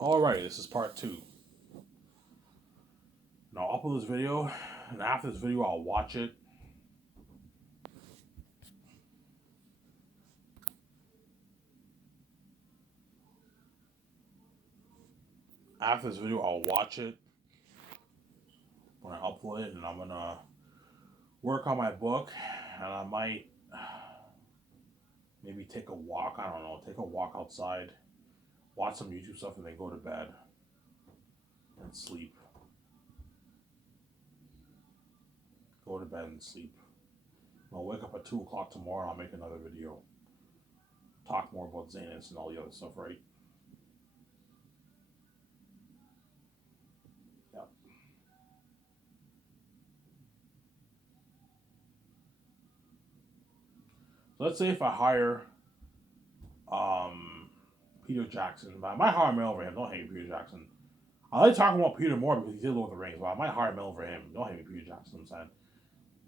Alright, this is part 2. Now I'll upload this video, and after this video I'll watch it. After this video I'll watch it when I upload it, and I'm gonna work on my book, and I might maybe take a walk, I don't know, take a walk outside, watch some YouTube stuff, and then go to bed and sleep. Go to bed and sleep. I'll wake up at 2 o'clock tomorrow and I'll make another video. Talk more about Xanus and all the other stuff, right? Yeah. So let's say if I hire Peter Jackson, but I might hire Mel over him. Don't hate Peter Jackson. I like talking about Peter more because he did Lord of the Rings, but I might hire Mel over him. Don't hate me, Peter Jackson. I'm saying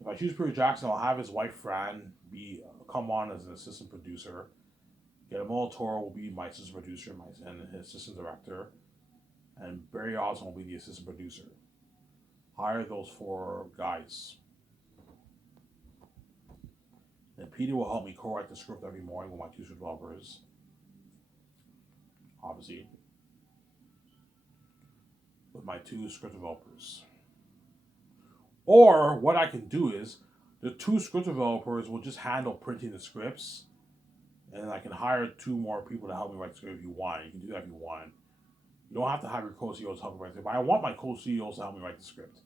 if I choose Peter Jackson, I'll have his wife Fran come on as an assistant producer. Guillermo del Toro will be my assistant producer and his assistant director, and Barry Osborne will be the assistant producer. Hire those 4 guys. And Peter will help me co-write the script every morning with my 2 script developers. Obviously, with my 2 script developers. Or what I can do is the 2 script developers will just handle printing the scripts, and I can hire 2 more people to help me write the script if you want. You can do that if you want. You don't have to have your co-CEOs help me write the script, but I want my co-CEOs to help me write the script.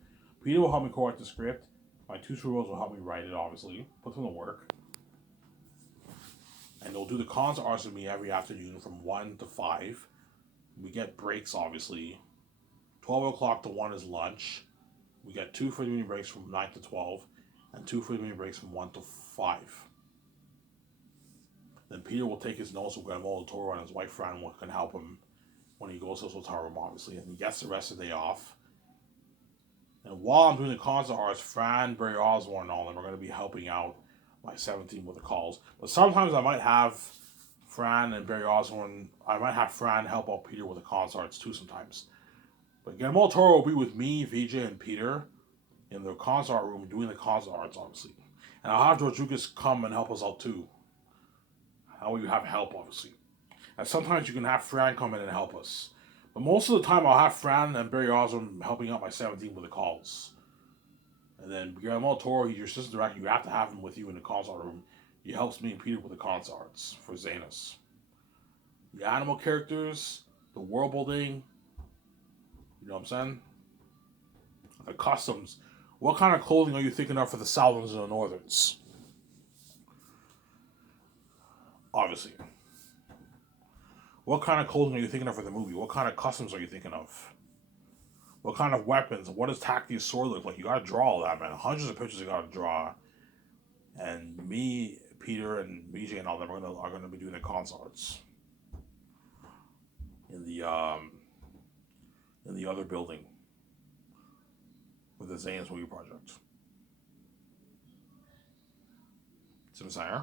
Peter will help me co-write the script. My 2 script will help me write it, obviously. Put them to work. And they'll do the cons arts with me every afternoon from 1 to 5. We get breaks, obviously. 12 o'clock to 1 is lunch. We get 2 30-minute breaks from 9 to 12, and 2 30-minute breaks from 1 to 5. Then Peter will take his notes with Guillermo del Toro, and his wife Fran can help him when he goes to his hotel room, obviously, and he gets the rest of the day off. And while I'm doing the cons arts, Fran, Barry Osborne, and all of them are going to be helping out my 17 with the calls. But sometimes I might have Fran and Barry Osborne, I might have Fran help out Peter with the cons arts too sometimes. But Guillermo del Toro will be with me, VJ, and Peter in the cons art room doing the cons arts, obviously. And I'll have George Lucas come and help us out too. How will you have help, obviously? And sometimes you can have Fran come in and help us. But most of the time I'll have Fran and Barry Osborne helping out my 17 with the calls. And then Guillermo del Toro, he's your assistant director. You have to have him with you in the cons art room. He helps me and Peter with the cons arts for Xanus. The animal characters, the world building, you know what I'm saying? The customs. What kind of clothing are you thinking of for the Southerns and the Northerns? Obviously. What kind of clothing are you thinking of for the movie? What kind of customs are you thinking of? What kind of weapons? What does Tacti's sword look like? You gotta draw all that, man. Hundreds of pictures you gotta draw. And me, Peter, and BJ and all them are gonna be doing the cons arts in the other building with the Xanus movie project. See what I'm saying?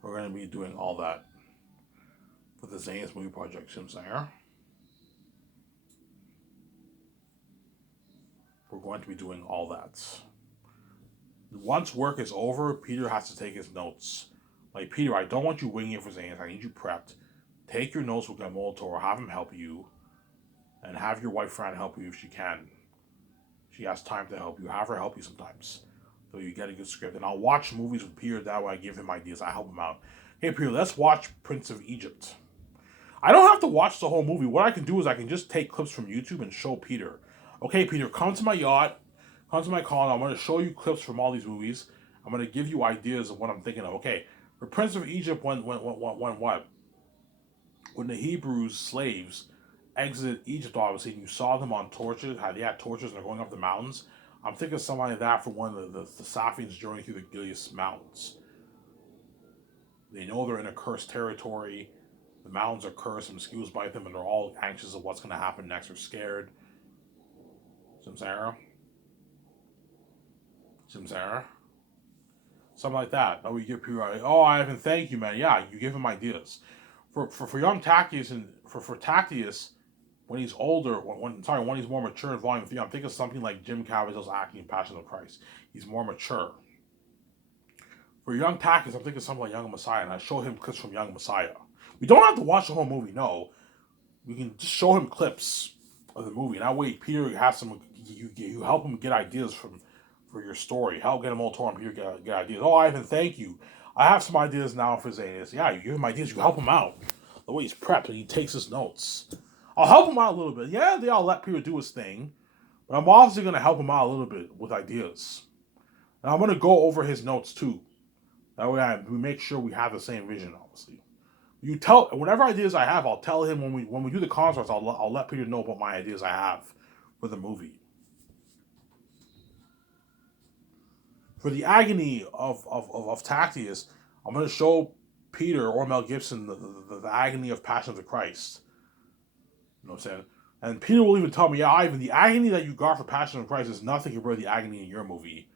We're gonna be doing all that with the Xanus movie project. See what I'm saying? We're going to be doing all that. Once work is over, Peter has to take his notes. Like, Peter, I don't want you winging it for Xanus. I need you prepped. Take your notes with Guillermo del Toro, have him help you, and have your wife Fran help you if she can. She has time to help you. Have her help you sometimes, so you get a good script. And I'll watch movies with Peter. That way I give him ideas. I help him out. Hey, Peter, let's watch Prince of Egypt. I don't have to watch the whole movie. What I can do is I can just take clips from YouTube and show Peter. Okay, Peter, come to my yacht. Come to my car. I'm going to show you clips from all these movies. I'm going to give you ideas of what I'm thinking of. Okay, for Prince of Egypt, when what? When the Hebrews slaves exited Egypt, obviously, and you saw them on torches, how they had torches and they're going up the mountains. I'm thinking something like that for one of the Safians journey through the Gilead Mountains. They know they're in a cursed territory. The mountains are cursed, and mosquitoes bite them, and they're all anxious of what's going to happen next. They're scared. Samsara. Something like that. That we give Peter, oh, Ivan, thank you, man. Yeah, you give him ideas. For young Tactius and for Tactius, when he's older, when he's more mature in Volume 3, I'm thinking something like Jim Caviezel's acting in Passion of Christ. He's more mature. For young Tactius, I'm thinking something like Young Messiah, and I show him clips from Young Messiah. We don't have to watch the whole movie, no. We can just show him clips of the movie. And that way, Peter has some. You help him get ideas for your story. Help get him all torn. Peter get ideas. Oh, Ivan, thank you. I have some ideas now for Zanus. Yeah, you give him ideas. You help him out. The way he's prepped and he takes his notes. I'll help him out a little bit. Yeah, I'll let Peter do his thing, but I'm obviously going to help him out a little bit with ideas. And I'm going to go over his notes too. That way, we make sure we have the same vision. Obviously. You tell whatever ideas I have, I'll tell him when we do the concerts. I'll let Peter know about my ideas I have for the movie. For the agony of Tactius, I'm going to show Peter or Mel Gibson the agony of Passion of the Christ. You know what I'm saying? And Peter will even tell me, yeah, Ivan, the agony that you got for Passion of Christ is nothing compared to the agony in your movie.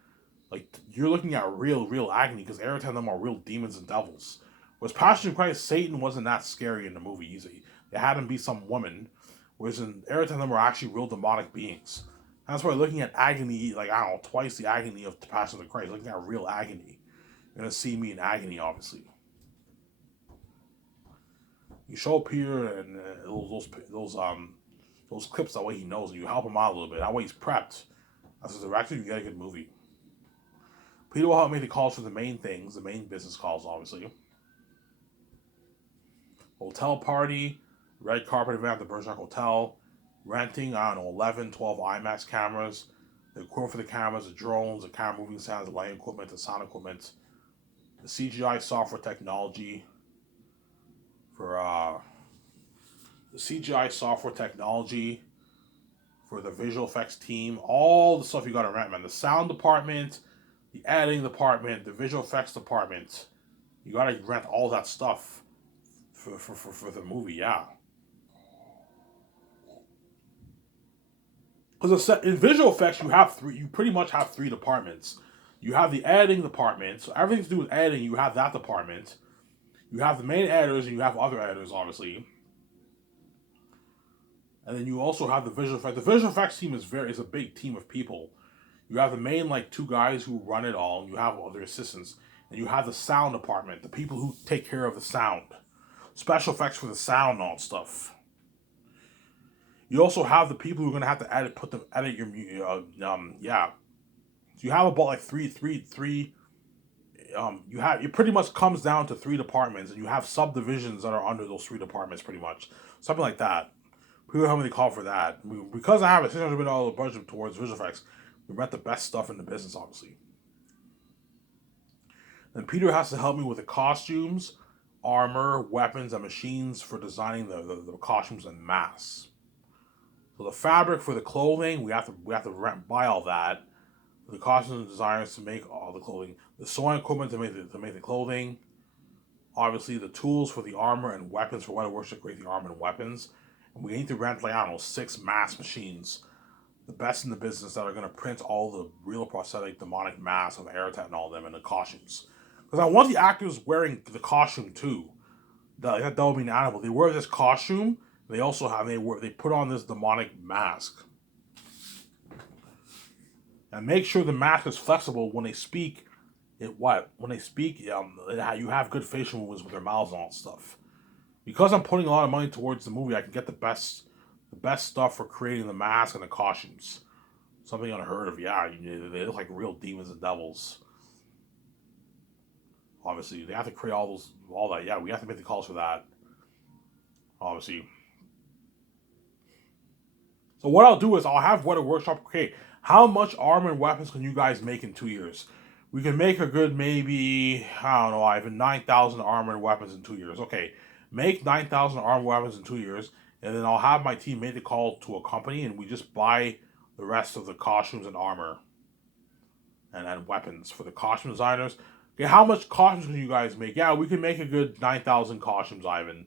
Like, you're looking at real agony because Eretz and them are real demons and devils. Whereas Passion of Christ, Satan wasn't that scary in the movie easy. They had him be some woman, whereas in Eretz and them were actually real demonic beings. That's why looking at agony, like, I don't know, twice the agony of the Passion of the Christ, looking at real agony. You're going to see me in agony, obviously. You show Peter and those clips that way he knows, and you help him out a little bit. That way he's prepped. As a director, you get a good movie. Peter will help make the calls for the main things, the main business calls, obviously. Hotel party, red carpet event at the Bergerac Hotel, renting, 11, 12 IMAX cameras, the equipment for the cameras, the drones, the camera moving sounds, the lighting equipment, the sound equipment, the CGI software technology for the visual effects team, all the stuff you gotta rent, man. The sound department, the editing department, the visual effects department. You gotta rent all that stuff for the movie, yeah. Because in visual effects, you pretty much have three departments. You have the editing department, so everything to do with editing, you have that department. You have the main editors, and you have other editors, obviously. And then you also have the visual effects. The visual effects team is a big team of people. You have the main two guys who run it all, and you have other assistants. And you have the sound department, the people who take care of the sound. Special effects for the sound and all stuff. You also have the people who are gonna have to edit your yeah. So you have about three. It pretty much comes down to three departments, and you have subdivisions that are under those three departments, pretty much something like that. People have me call for that because I have a $600 million budget towards visual effects. We rent the best stuff in the business, obviously. Then Peter has to help me with the costumes, armor, weapons, and machines for designing the costumes and masks. So the fabric for the clothing, we have to buy all that. The costumes and designers to make all the clothing. The sewing equipment to make the clothing. Obviously, the tools for the armor and weapons for what it works to create the armor and weapons. And we need to rent 6 mask machines, the best in the business, that are going to print all the real prosthetic demonic masks of Eretat and all them, and the costumes. Because I want the actors wearing the costume too. That would be animal. They wear this costume. They also they put on this demonic mask. And make sure the mask is flexible when they speak. When they speak, you have good facial movements with their mouths and all that stuff. Because I'm putting a lot of money towards the movie, I can get the best stuff for creating the mask and the costumes. Something unheard of. Yeah, they look like real demons and devils. Obviously, they have to create all that. Yeah, we have to make the calls for that. Obviously. So what I'll do is I'll have Weather Workshop create. How much armor and weapons can you guys make in 2 years? We can make a good maybe, I don't know, Ivan, 9,000 armor and weapons in 2 years. Okay, make 9,000 armor and weapons in 2 years, and then I'll have my team make the call to a company, and we just buy the rest of the costumes and armor and weapons for the costume designers. Okay, how much costumes can you guys make? Yeah, we can make a good 9,000 costumes, Ivan,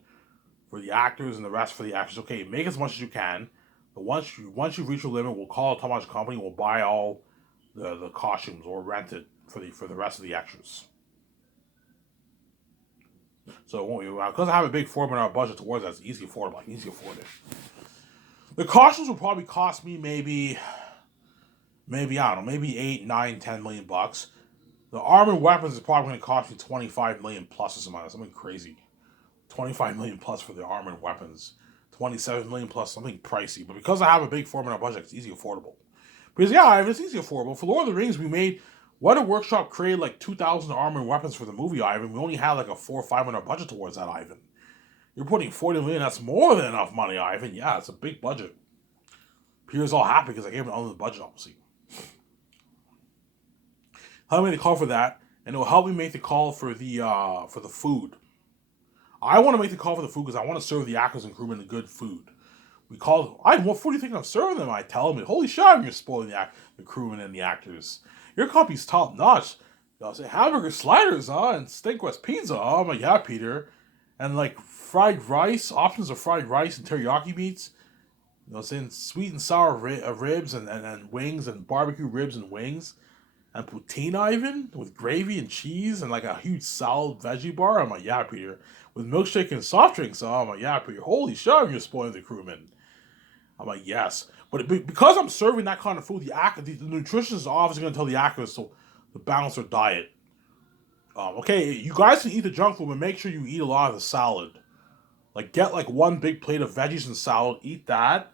for the actors and the rest for the actors. Okay, make as much as you can. But once you reach your limit, we'll call a top-notch company. We'll buy all the costumes or rent it. for the rest of the extras. So because I have a big $4 million budget towards that, it's easy affordable. I can easily afford it. The costumes will probably cost me maybe I don't know, maybe 8, 9, 10 million bucks. The armor and weapons is probably going to cost me 25 million plus or something crazy. 25 million plus for the armor and weapons. 27 million plus something pricey. But because I have a big $4 million budget, it's easy affordable. Because it's easy affordable. For Lord of the Rings, we made Weta Workshop created like 2,000 armor and weapons for the movie, Ivan. We only had like a $400 or $500 budget towards that, Ivan. You're putting 40 million. That's more than enough money, Ivan. Yeah, it's a big budget. Peter's all happy because I gave him under the budget, obviously. Help me make the call for that, and it will help me make the call for the food. I want to make the call for the food because I want to serve the actors and crewmen the good food. We call what food do you think I'm serving them? I tell them, holy shit, you're spoiling the crewmen and the actors. Your company's top notch. I'll say hamburger sliders, and steak west pizza. Oh my yeah, Peter. And like fried rice, options of fried rice and teriyaki meats. Saying sweet and sour ribs and wings and barbecue ribs and wings. And poutine, even with gravy and cheese and like a huge salad veggie bar. I'm like, yeah, Peter. With milkshake and soft drinks. Oh, I'm like, yeah, Peter. Holy shit, you're spoiling the crewmen. I'm like, yes. But because I'm serving that kind of food, the nutritionist is obviously going to tell the actors to balance their diet. Okay, you guys can eat the junk food, but make sure you eat a lot of the salad. Like, get like one big plate of veggies and salad, eat that,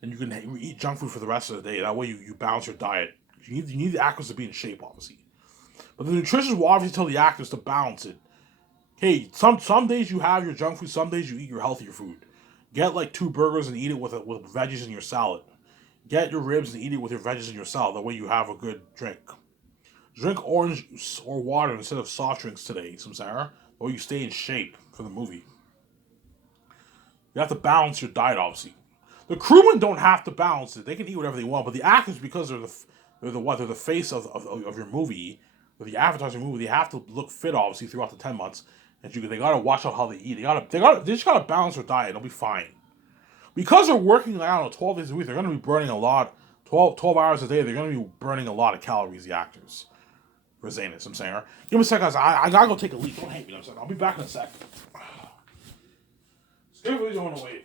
and you can eat junk food for the rest of the day. That way you balance your diet. You need the actors to be in shape, obviously. But the nutritionist will obviously tell the actors to balance it. Hey, some days you have your junk food, some days you eat your healthier food. Get like 2 burgers and eat it with veggies in your salad. Get your ribs and eat it with your veggies in your salad. That way you have a good drink. Drink orange juice or water instead of soft drinks today, Samsara. That way you stay in shape for the movie. You have to balance your diet, obviously. The crewmen don't have to balance it; they can eat whatever they want. But the actors, because they're the face of your movie, or the advertising movie, they have to look fit, obviously, throughout the 10 months. And they gotta watch out how they eat. They just gotta balance their diet. They'll be fine. Because they're working, I don't know, 12 days a week, they're gonna be burning a lot. 12 hours a day, they're gonna be burning a lot of calories. The actors. For Zanus, I'm saying. Give me a second, guys. I gotta go take a leak. Don't hate me. I'm saying. I'll be back in a sec. Scary movies don't want to wait.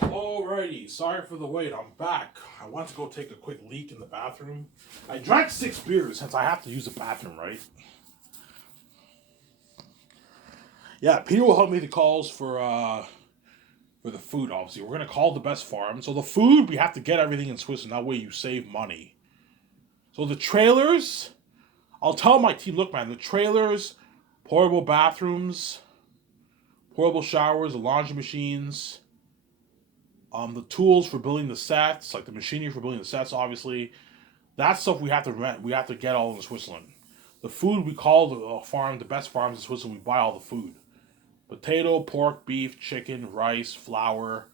Alrighty, sorry for the wait. I'm back. I went to go take a quick leak in the bathroom. I drank 6 beers since I have to use the bathroom, right? Yeah, Peter will help me the calls for the food. Obviously, we're gonna call the best farm. So the food, we have to get everything in Switzerland. That way, you save money. So the trailers, I'll tell my team, look, man, the trailers, portable bathrooms, portable showers, laundry machines, the tools for building the sets, like the machinery for building the sets, obviously. That stuff we have to rent. We have to get all in Switzerland. The food, we call the farm, the best farms in Switzerland. We buy all the food. Potato, pork, beef, chicken, rice, flour,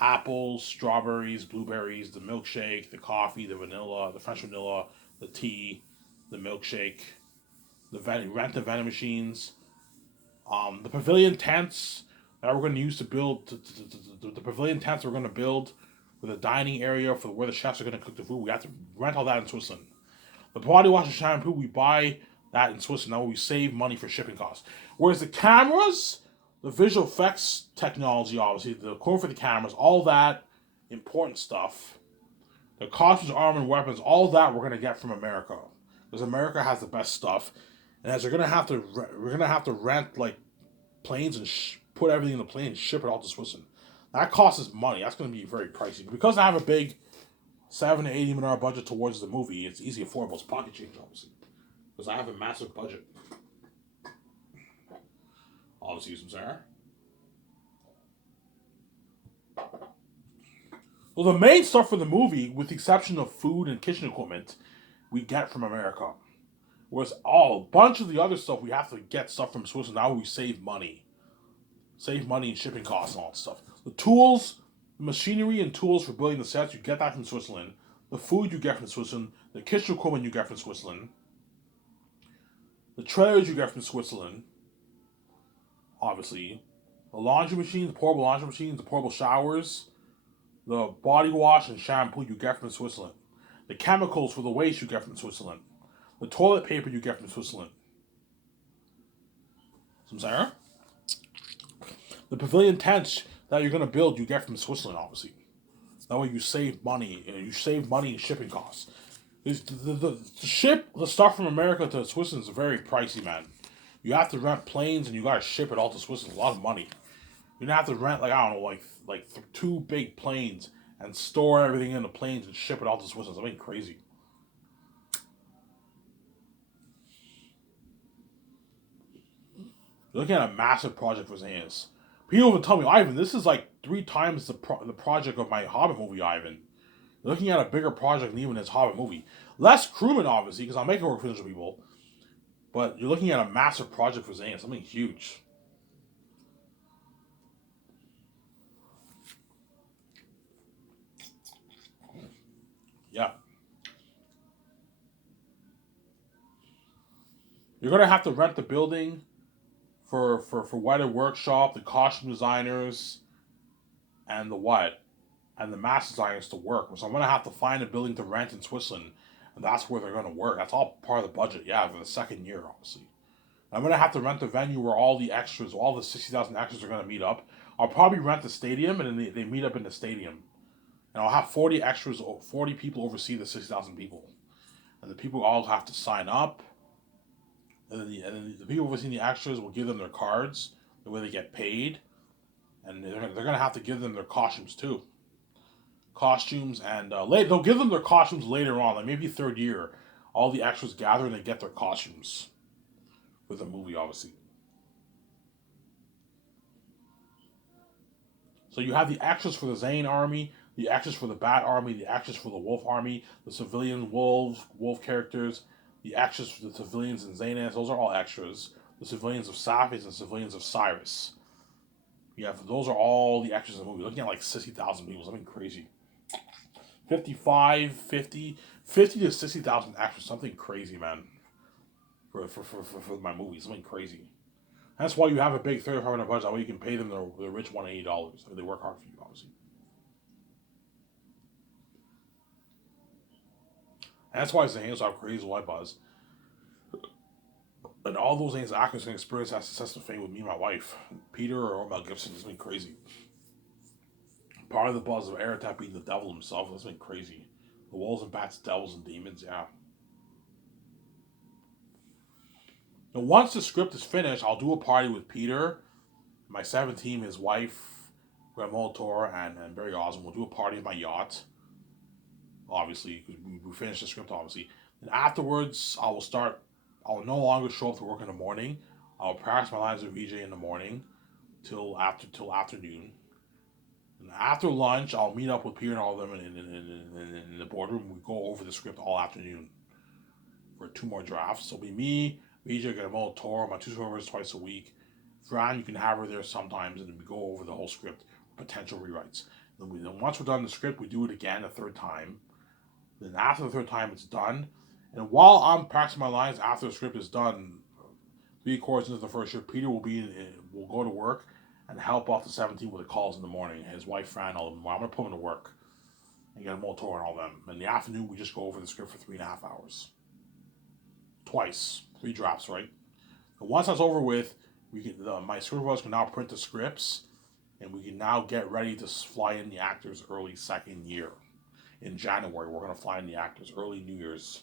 apples, strawberries, blueberries, the milkshake, the coffee, the vanilla, the French vanilla, the tea. the milkshake, rent the vending machines, the pavilion tents that we're going to use to build the pavilion tents we're going to build with a dining area for where the chefs are going to cook the food. We have to rent all that in Switzerland. The body wash and shampoo, we buy that in Switzerland. Now we save money for shipping costs. Whereas the cameras, the visual effects technology, obviously, the equipment for the cameras, all that important stuff, the costumes, armor, and weapons, all that we're gonna get from America, because America has the best stuff. And as we're gonna have to rent like planes and put everything in the plane and ship it all to Switzerland. That costs us money. That's gonna be very pricey. But because I have a big $70 to $80 million budget towards the movie, it's easy affordable. It's pocket change, obviously, because I have a massive budget. Obviously, use some Sarah. Well, the main stuff for the movie, with the exception of food and kitchen equipment, we get from America. Whereas a bunch of the other stuff, we have to get stuff from Switzerland. Now we save money. Save money in shipping costs and all that stuff. The tools, the machinery and tools for building the sets, you get that from Switzerland. The food you get from Switzerland. The kitchen equipment you get from Switzerland. The trailers you get from Switzerland. Obviously. The laundry machines, the portable laundry machines, the portable showers. The body wash and shampoo you get from Switzerland. The chemicals for the waste you get from Switzerland. The toilet paper you get from Switzerland. Some Sarah? The pavilion tents that you're going to build you get from Switzerland, obviously. That way you save money. You save money in shipping costs. To ship the stuff from America to Switzerland is very pricey, man. You have to rent planes and you got to ship it all to Switzerland. A lot of money. You're gonna have to rent like 2 big planes and store everything in the planes and ship it all to Switzerland. It's crazy. You're looking at a massive project for Zanius. People would tell me, Ivan, this is like 3 times the project of my Hobbit movie, Ivan. You're looking at a bigger project than even his Hobbit movie. Less crewmen, obviously, because I'm making work for those people. But you're looking at a massive project for Zanius, something huge. Yeah. You're gonna have to rent the building for White Workshop, the costume designers, and the mask designers to work. So I'm gonna have to find a building to rent in Switzerland, and that's where they're gonna work. That's all part of the budget, yeah, for the second year, obviously. I'm gonna have to rent a venue where all the extras, all the 60,000 extras, are gonna meet up. I'll probably rent the stadium, and then they meet up in the stadium, and I'll have 40 extras, 40 people oversee the 60,000 people, and the people all have to sign up. And then the people overseeing the extras will give them their cards, the way they get paid, and they're gonna have to give them their costumes too. Costumes and they'll give them their costumes later on, like maybe third year. All the extras gather and they get their costumes for the movie, obviously. So you have the extras for the Zane army, the extras for the Bat army, the extras for the Wolf army, the civilian wolf characters, the extras for the civilians in Xanax. Those are all extras. The civilians of Saphis and civilians of Cyrus. Yeah, those are all the extras in the movie. Looking at like 60,000 people, something crazy. 50 to 60,000 extras, something crazy, man. For my movie, something crazy. That's why you have a big $3,500 budget. That way you can pay them the rich $180. They work hard for you, obviously. And that's why Zane's how crazy White Buzz. And all those names actors can experience that success and fame with me and my wife. Peter or Mel Gibson has been crazy. Part of the buzz of Aratak being the devil himself has been crazy. The wolves and bats, devils and demons, yeah. Now, once the script is finished, I'll do a party with Peter, my 17, his wife, Graham Molitor, and Barry Osmond. We'll do a party at my yacht. Obviously, because we finished the script, obviously. And afterwards, I will no longer show up to work in the morning. I'll practice my lines with VJ in the morning till afternoon. And after lunch, I'll meet up with Peter and all of them in the boardroom. We go over the script all afternoon for 2 more drafts. So it'll be me, VJ, Guillermo, Toro, my 2 servers twice a week. Fran, you can have her there sometimes, and we go over the whole script, potential rewrites. Then once we're done the script, we do it again a 3rd time. Then after the 3rd time it's done, And while I'm practicing my lines after the script is done, 3 quarters into the first year, Peter will go to work and help off the 17 with the calls in the morning. His wife Fran, all of them. I'm gonna put him to work and get him all tour and all them. In the afternoon, we just go over the script for 3.5 hours, twice, 3 drops, right? And once that's over with, we can my supervisors can now print the scripts, and we can now get ready to fly in the actors early second year. In January, we're gonna fly in the actors early New Year's.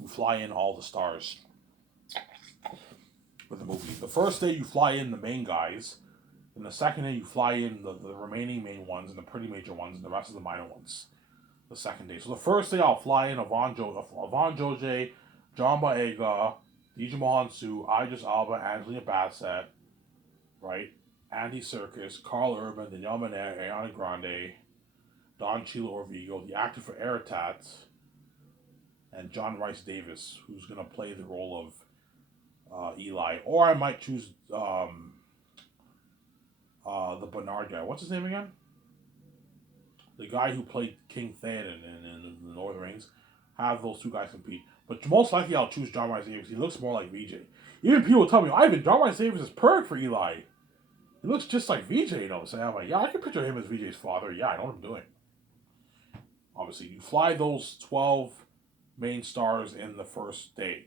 We fly in all the stars for the movie. The first day you fly in the main guys, and the second day you fly in the remaining main ones and the pretty major ones and the rest of the minor ones. The second day. So the first day I'll fly in Avan Joje, John Boyega, Djimon Hounsou, Idris Elba, Angelina Bassett, right? Andy Serkis, Carl Urban, Danielle Monáe, Ariana Grande, Don Cheadle Orvigo, the actor for Aratat, and John Rice Davis, who's going to play the role of Eli. Or I might choose the Bernard guy. What's his name again? The guy who played King Theoden in the Lord of the Rings. Have those two guys compete. But most likely I'll choose John Rice Davis. He looks more like VJ. Even people will tell me, Ivan, John Rice Davis is perfect for Eli. He looks just like VJ, you know. So I'm like, yeah, I can picture him as VJ's father. Yeah, I know what I'm doing. Obviously, you fly those 12 main stars in the first day.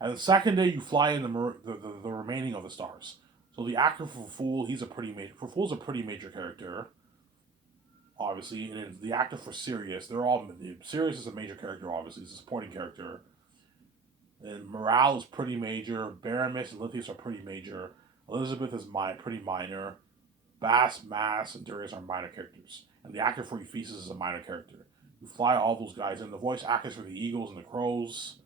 And the second day, you fly in the remaining of the stars. So the actor for Fool, Fool's a pretty major character, obviously. And the actor for Sirius, Sirius is a major character, obviously. He's a supporting character. And Morale is pretty major. Baramis and Lithius are pretty major. Elizabeth is pretty minor. Bass, Mass, and Darius are minor characters. And the actor for Ephesus is a minor character. You fly all those guys in. The voice actors for the Eagles and the Crows.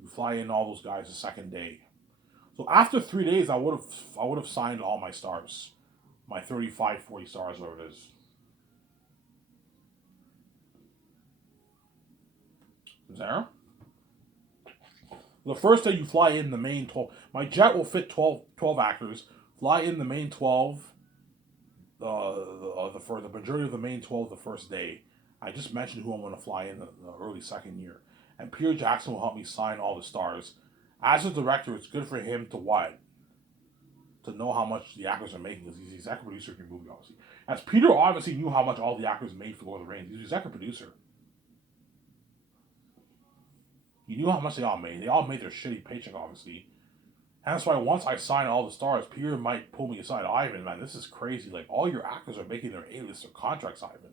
You fly in all those guys the second day. So after 3 days, I would have signed all my stars. My 35, 40 stars, whatever it is. There. The first day you fly in the main 12. My jet will fit 12 actors. Fly in the main 12. For the majority of the main 12 the first day. I just mentioned who I'm going to fly in the early second year. And Peter Jackson will help me sign all the stars. As a director, it's good for him to what? To know how much the actors are making, because he's the executive producer of your movie, obviously. As Peter obviously knew how much all the actors made for Lord of the Rings. He's the executive producer. He knew how much they all made. They all made their shitty paycheck, obviously. And that's why once I sign all the stars, Peter might pull me aside. Ivan, man, this is crazy. Like, all your actors are making their A-list or contracts, Ivan.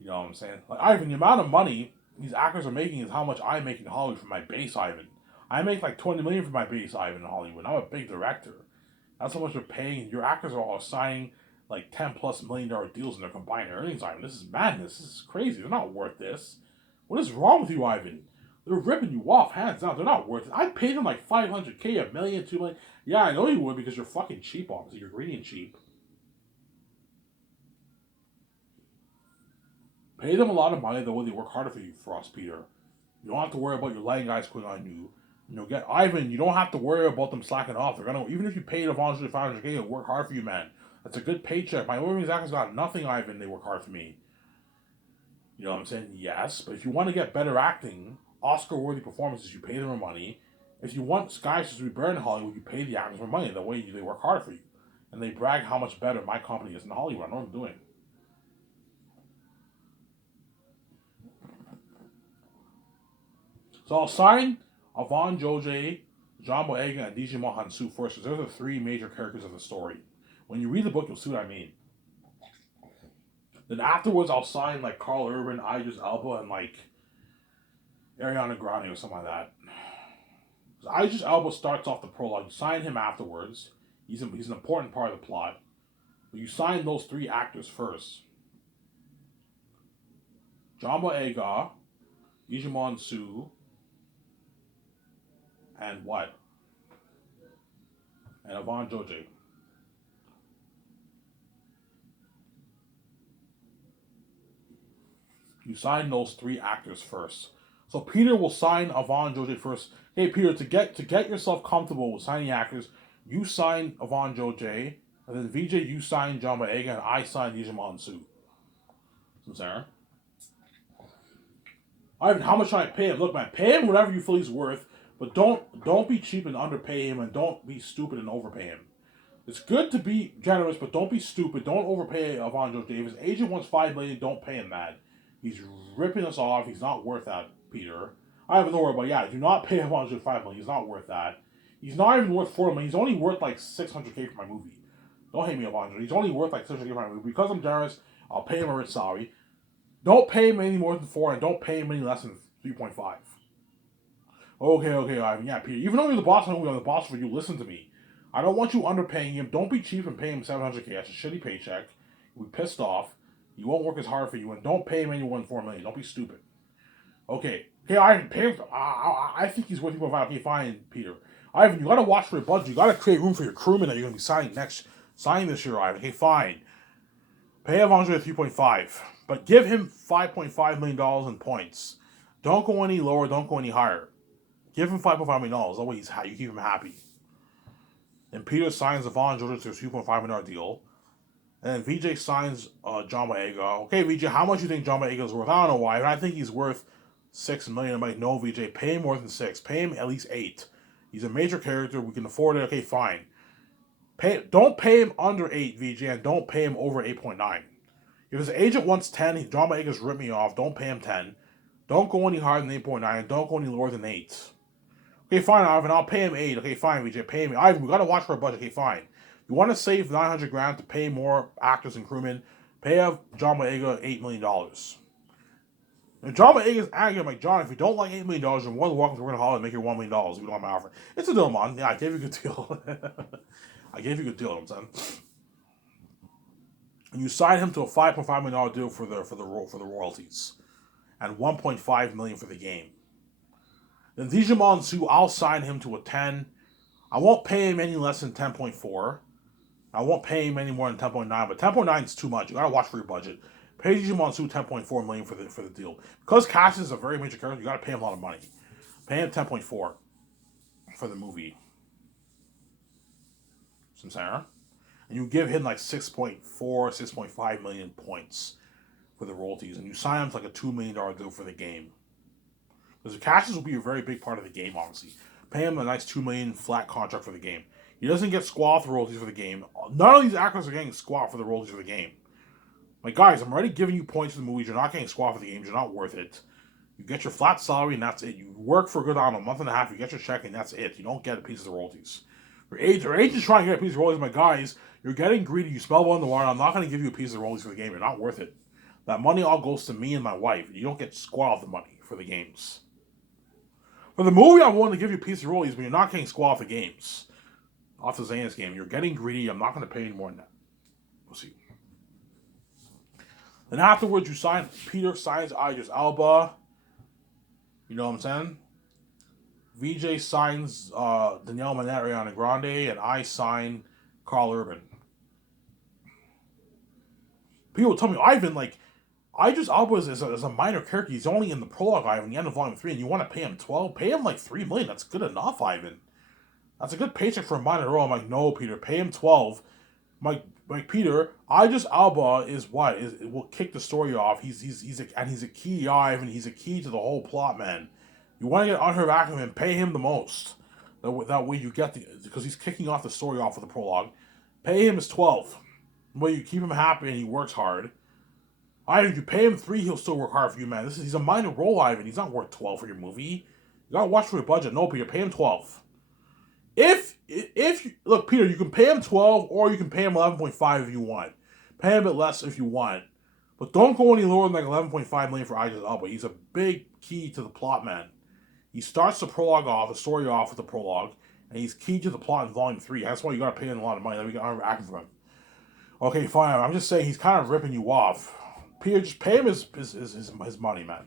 You know what I'm saying? Like, Ivan, the amount of money these actors are making is how much I make in Hollywood for my base, Ivan. I make like $20 million for my base, Ivan, in Hollywood. I'm a big director. That's how much they're paying. Your actors are all signing like $10+ million deals in their combined earnings, Ivan. This is madness. This is crazy. They're not worth this. What is wrong with you, Ivan? They're ripping you off, hands down. They're not worth it. I'd pay them like $500K, $1 million, $2 million. Yeah, I know you would because you're fucking cheap, obviously. You're greedy and cheap. Pay them a lot of money the way they work harder for you, Frost Peter. You don't have to worry about your lighting guys quitting on you. You know, get Ivan. You don't have to worry about them slacking off. They're gonna, even if you pay the volunteer $500K, they'll work hard for you, man. That's a good paycheck. My Lord of the Rings actors got nothing, Ivan. They work hard for me. You know what I'm saying? Yes, but if you want to get better acting, Oscar-worthy performances, you pay them more money. If you want guys to be better in Hollywood, you pay the actors more money. The way they work hard for you, and they brag how much better my company is in Hollywood. I know what I'm doing. So I'll sign Avan Joje, John Boyega, and Djimon Hounsou first, because those are the 3 major characters of the story. When you read the book, you'll see what I mean. Then afterwards, I'll sign like Carl Urban, Idris Elba, and like Ariana Grande or something like that. So Idris Elba starts off the prologue. You sign him afterwards. He's an important part of the plot. But you sign those 3 actors first. John Boyega, Djimon Hounsou, and what? And Avan Joje. You sign those 3 actors first. So Peter will sign Avan Joje first. Hey Peter, to get yourself comfortable with signing actors, you sign Avan Joje, and then VJ you sign John Boyega, and I sign Djimon Hounsou. Sarah. Ivan, how much should I pay him? Look, man, pay him whatever you feel he's worth, but don't be cheap and underpay him, and don't be stupid and overpay him. It's good to be generous, but don't be stupid. Don't overpay Avonjo Davis. Agent wants $5 million. Don't pay him that. He's ripping us off. He's not worth that, Peter. I have no worry, but yeah, do not pay Avonjo $5 million. He's not worth that. He's not even worth $4 million. He's only worth like $600K for my movie. Don't hate me, Avonjo. He's only worth like $600K for my movie. Because I'm generous, I'll pay him a rich salary. Don't pay him any more than 4, and don't pay him any less than 3.5. Okay, Ivan. Yeah, Peter. Even though you're the boss of the movie, I'm the boss for you. Listen to me. I don't want you underpaying him. Don't be cheap and pay him $700K. That's a shitty paycheck. You'll be pissed off. He won't work as hard for you, and don't pay him any more than $4 million. Don't be stupid. Okay, Ivan, pay him. I think he's worth 3.5. Okay, fine, Peter. Ivan, you gotta watch for your budget. You gotta create room for your crewmen that you're gonna be signing this year, Ivan. Okay, fine. Pay Avonjo 3.5, but give him $5.5 million in points. Don't go any lower. Don't go any higher. Give him $5.5 million. That way you keep him happy. And Peter signs Avonjo to a $2.5 million deal. And then VJ signs John Boyega. Okay, VJ, how much do you think John Boyega is worth? I don't know why. I think he's worth $6 million. I'm like, no, VJ, pay him more than 6. Pay him at least 8. He's a major character. We can afford it. Okay, fine. Don't pay him under 8, VJ, and don't pay him over 8.9. If his agent wants 10, John Boyega's ripped me off. Don't pay him 10. Don't go any higher than 8.9, and don't go any lower than 8. Okay, fine, Ivan. I'll pay him 8. Okay, fine, VJ. Pay me. Ivan, we gotta watch for a budget. Okay, fine. You want to save $900,000 to pay more actors and crewmen? Pay John Boyega $8 million. And John Boyega's angry. I'm like, John, if you don't like $8 million, you're more than welcome to work in Hollywood and make your $1 million. If you don't like my offer, it's a deal, man. Yeah, I gave you a good deal. I gave you a good deal. I'm saying. And you signed him to a $5.5 million deal for the royalties, and $1.5 million for the game. Then Djimon Su, I'll sign him to a 10. I won't pay him any less than 10.4. I won't pay him any more than 10.9, but 10.9 is too much. You gotta watch for your budget. Pay Djimon Su $10.4 million for the deal. Because Cassius is a very major character, you gotta pay him a lot of money. Pay him 10.4 for the movie. Sarah? And you give him like 6.5 million points for the royalties, and you sign him to like a $2 million deal for the game. Because Cassius will be a very big part of the game, obviously. Pay him a nice $2 million flat contract for the game. He doesn't get squat for royalties for the game. None of these actors are getting squat for the royalties for the game. Like, guys, I'm already giving you points for the movies. You're not getting squat for the games. You're not worth it. You get your flat salary, and that's it. You work for a good, a month and a half. You get your check, and that's it. You don't get a piece of the royalties. Your agent's trying to get a piece of the royalties. My guys, you're getting greedy. You smell blood in the water. I'm not going to give you a piece of the royalties for the game. You're not worth it. That money all goes to me and my wife. You don't get squat off the money for the games. For the movie, I'm willing to give you a piece of royalties, but you're not getting squat off the games. Off the Xanax game. You're getting greedy. I'm not going to pay any more than that. We'll see. Then afterwards, Peter signs Idris Elba. You know what I'm saying? VJ signs Danielle Manette, Ariana Grande, and I sign Carl Urban. People tell me, Ivan, like, Idris Elba is a minor character. He's only in the prologue, Ivan, the end of Volume 3, and you want to pay him 12? Pay him like $3 million. That's good enough, Ivan. That's a good paycheck for a minor role. I'm like, no, Peter, pay him 12. Like Peter, Idris Elba is what? It will kick the story off. He's a key, Ivan. He's a key to the whole plot, man. You want to get unheard of him, pay him the most. That way you get because he's kicking off the story off with the prologue. Pay him his 12. That way you keep him happy and he works hard. Ivan, if you pay him 3, he'll still work hard for you, man. He's a minor role, Ivan. He's not worth 12 for your movie. You gotta watch for your budget. No, Peter, pay him 12. If look, Peter, you can pay him 12 or you can pay him 11.5 if you want. Pay him a bit less if you want. But don't go any lower than like 11.5 million for Idris Elba. He's a big key to the plot, man. He starts the story off with the prologue, and he's key to the plot in Volume 3. That's why you gotta pay him a lot of money. That we got acting for him. Okay, fine. I'm just saying he's kind of ripping you off. Peter, just pay him his money, man.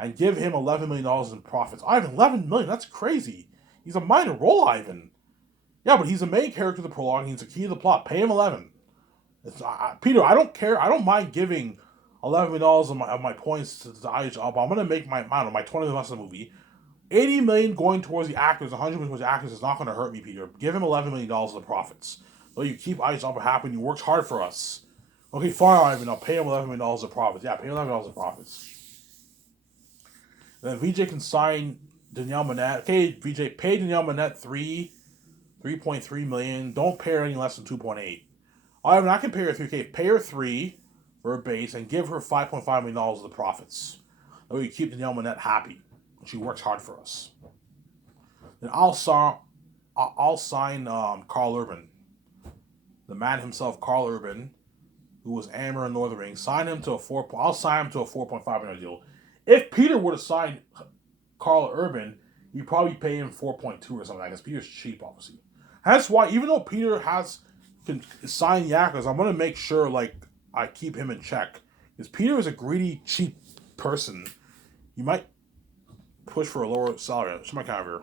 And give him $11 million in profits. Ivan, $11 million? That's crazy. He's a minor role, Ivan. Yeah, but he's a main character of the prologue. He's a key to the plot. Pay him 11. Peter, I don't care. I don't mind giving $11 million of my points to Idris Elba. I'm going to make my 20 less of the movie. $80 million going towards the actors, $100 million towards the actors is not going to hurt me, Peter. Give him $11 million of the profits. So you keep Idris Elba happy and he works hard for us. Okay, fine, Ivan. I'll pay him $11 million of profits. Yeah, pay him $11 of profits. Then VJ can sign Danielle Manette. Okay, VJ, pay Danielle Manette 3.3 million. Don't pay her any less than 2.8. I can pay her 3K. Pay her 3 for a base and give her $5.5 million of the profits. That way you keep Danielle Manette happy. She works hard for us. Then I'll sign Carl Urban, the man himself, Carl Urban, who was Amber in Northern Ring. I'll sign him to a $4.5 million deal. If Peter were to sign Carl Urban, you'd probably pay him 4.2 or something. Because Peter's cheap, obviously. That's why, even though Peter can sign Yakas, I'm gonna make sure I keep him in check. Because Peter is a greedy, cheap person. You might push for a lower salary. It's my kind of here.